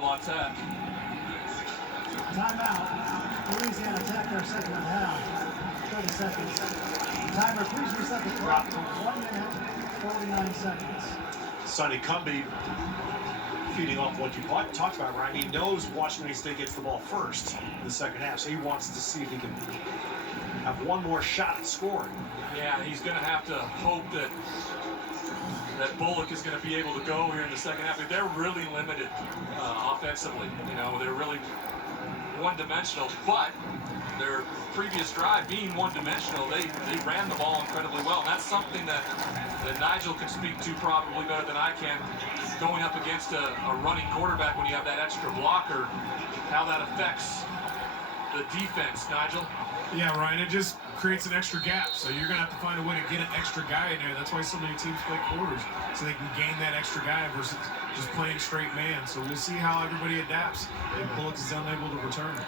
Tech. Timeout. Louisiana Tech, their second and a half. 30 seconds. Timer, please reset the clock to 1 minute, 49 seconds. Sonny Cumbie feeding off what you talked about, Ryan. He knows Washington State gets the ball first in the second half, so he wants to see if he can have one more shot at scoring. Yeah, he's going to have to hope that Bullock is going to be able to go here in the second half. They're really limited offensively. You know, they're really one-dimensional, but their previous drive being one-dimensional, they ran the ball incredibly well. And that's something that Nigel can speak to probably better than I can, going up against a running quarterback when you have that extra blocker, how that affects the defense, Nigel. Yeah, Ryan, it just creates an extra gap. So you're going to have to find a way to get an extra guy in there. That's why so many teams play quarters, so they can gain that extra guy versus just playing straight man. So we'll see how everybody adapts if Bullock is unable to return.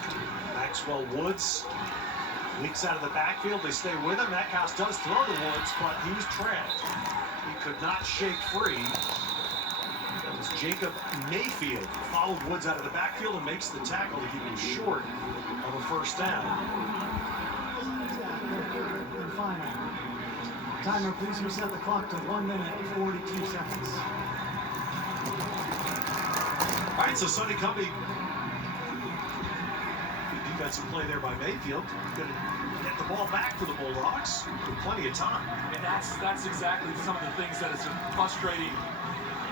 Maxwell Woods leaks out of the backfield. They stay with him. Eckhouse does throw to Woods, but he was trapped. He could not shake free. That was Jacob Mayfield. Followed Woods out of the backfield and makes the tackle to keep him short of a first down. And final. Timer, please reset the clock to 1 minute, 42 seconds. All right, so Sonny Cumbie, good defensive play there by Mayfield. Going to get the ball back for the Bulldogs with plenty of time. And that's exactly some of the things that is frustrating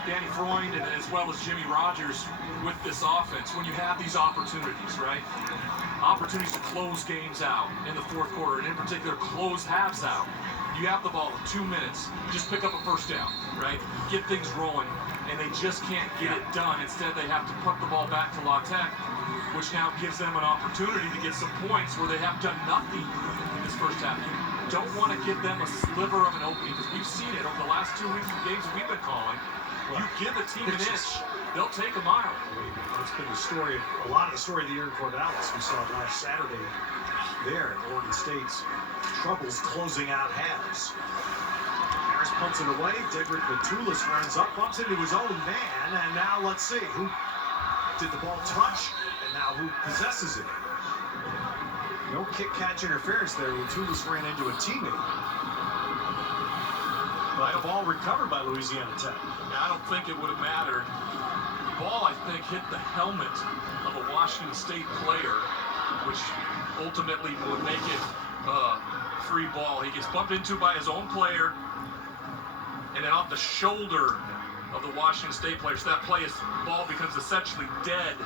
Danny Freund and as well as Jimmy Rogers with this offense. When you have these opportunities, right? Opportunities to close games out in the fourth quarter, and in particular close halves out. You have the ball in 2 minutes, just pick up a first down, right? Get things rolling, and they just can't get it done. Instead, they have to put the ball back to La Tech, which now gives them an opportunity to get some points where they have done nothing in this first half. You don't want to give them a sliver of an opening, because we've seen it over the last 2 weeks of games we've been calling. You give a team an inch, they'll take a mile. That's been the story, a lot of the story of the year in Corvallis. We saw it last Saturday there at Oregon State's troubles closing out halves. Harris punts it away. Dedrick Matulis runs up, bumps into his own man, and now let's see who did the ball touch, and now who possesses it. No kick-catch interference there. Matulis ran into a teammate. But the ball recovered by Louisiana Tech. I don't think it would have mattered. The ball, I think, hit the helmet of a Washington State player, which ultimately would make it free ball. He gets bumped into by his own player, and then off the shoulder of the Washington State player. So that ball becomes essentially dead